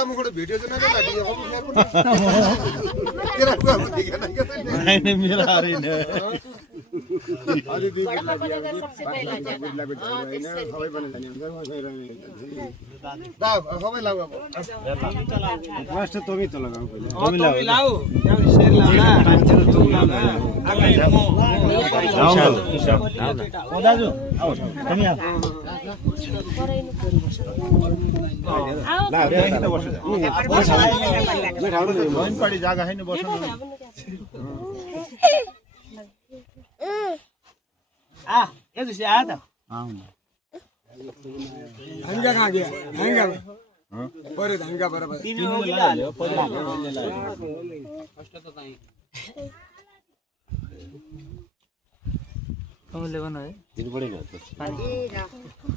आमुको video चाहिँ नका लाटी अब तेरा को अब देखा नहीं क्या नहीं मेरा आ रही है अरे दी बड़ा बड़ा सबसे पहला जाना सबै पनि जाने हुन्छ दा सबै लाउ अब फर्स्ट तो भी तो लगाओ पहले तो भी लाओ शेर लाना ओ दाजु आओ कमी आओ ला रे हैन बस्छ यो ठाउँमा मन पडी जागा हैन बस्नु आ ये तो से आ था हंगा कहाँ गया हंगा परे हंगा बराबर तीनों गिला लो पहिला फर्स्ट तो कहीं कौन ले बना है दिन पड़ी ना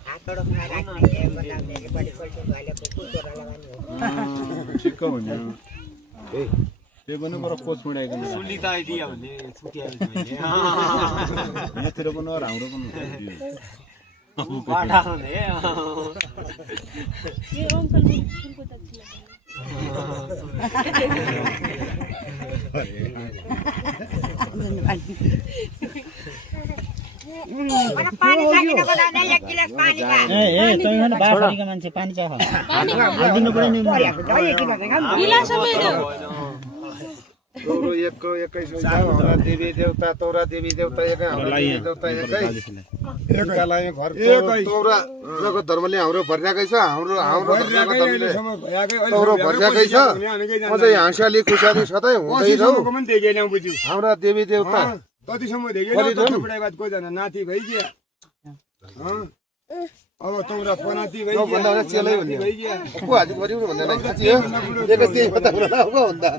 हातडो खाना राख्ने बताउने कि बडी पैसा भले कुकुरा लगानी ठिक हो नि ए त्यो पनि मेरो कोच मुडाएको सुली त आइदियो भने छुटिहाल्छ मैले यतिर पनि र हाम्रो पनि बाटा हुने यो अंकल फुलको दक्षिणा बडा पानी खाकिन बनाउने एक गिलास पानी खा ए तँ हैन बाफरीका मान्छे पानी चाह हाल्दिनु पर्यो नि गिलासमै देऊ तोरो एकको 21 हाम्रा देवी देवता तोरा देवी देवता एकै हाम्रा देवी देवता एकैलाई घर तोरा जगत धर्मले हाम्रो भर्याकै छ हाम्रो धर्मले तोरो भर्याकै छ अझै हाँस्याली खुशाली सधैँ हुँदै रहौ हाम्रा देवी देवता कतिसम्म देखियो टुक्राइ बात को जना नाति भइगयो अब तौरा पनाती भइगयो भन्दा चेलै भन्ने भइगयो को हाजी गरिउ भन्दा एकैचोटी पत्ता भन्दा